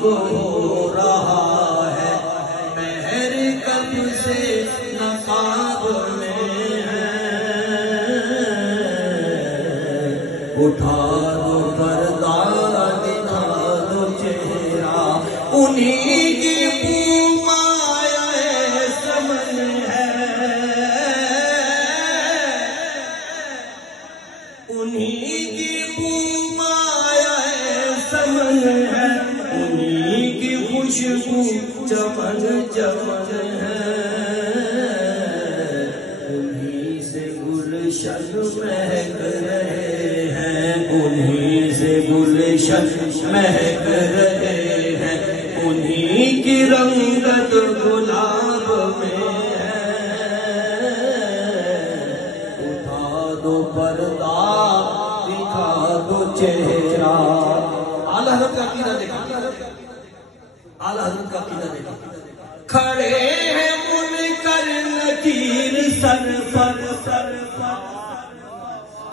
کو ہو رہا ہے مہر کب سے نقاب میں ہے اٹھا دو پردہ دکھا دو چہرہ انہی کی پومایا سمن ہے انہی کی پومایا سمن ہے انہی کی خوشبو چمن چمن ہے انہی سے گلشن مہک رہے ہیں انہی سے گلشن مہک رہے ہیں انہی کی رنگت گلاب میں ہے اٹھا دو پردہ دکھا دو چہرہ اعلیٰ حضرت کا عقیدہ دیکھا اعلیٰ حضرت کا عقیدہ دیکھا کھڑے ہیں منکر نکیر سر پر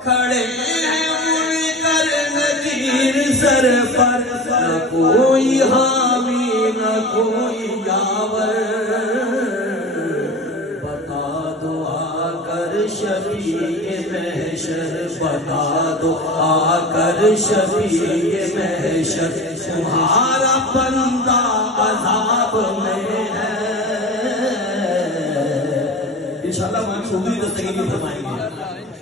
کھڑے ہیں منکر نکیر سر پر نہ کوئی حامی نہ کوئی یاور بتا دو آ کر شفیع محشر بتا دو آ کر شفیع محشر تمہارا بندہ عذاب میں ہے انشاءاللہ ہم شعوری دستگیری فرمائیں گے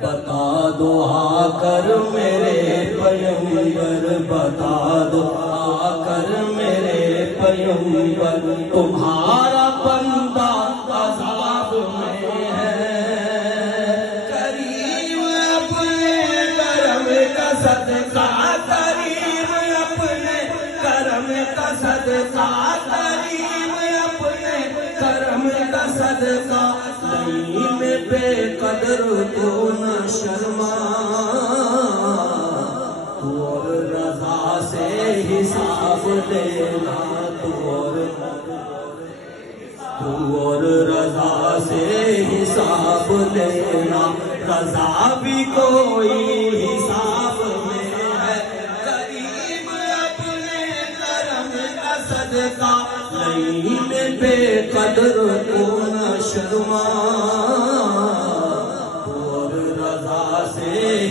بتا دو آ کر میرے پیغمبر بتا دو آ کر میرے پیغمبر تمہارا بندہ عذاب میں ہے کریم اپنے کرم کا صدقہ کریم اپنے کرم کا صدقہ کریم اپنے کرم کا صدقہ نہیں میں بے قدر تو نہ شرما تو اور رضا سے حساب لینا تو اور رضا سے حساب لینا رضا بھی کوئی حساب میں ہے کریم اپنے کرم کا صدقہ نہیں میں بے قدر کو نہ شرما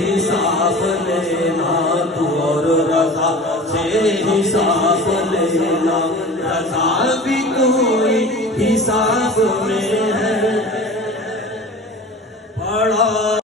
حساب لینا تو اور رضا سے حساب لینا رضا بھی کوئی حساب میں ہے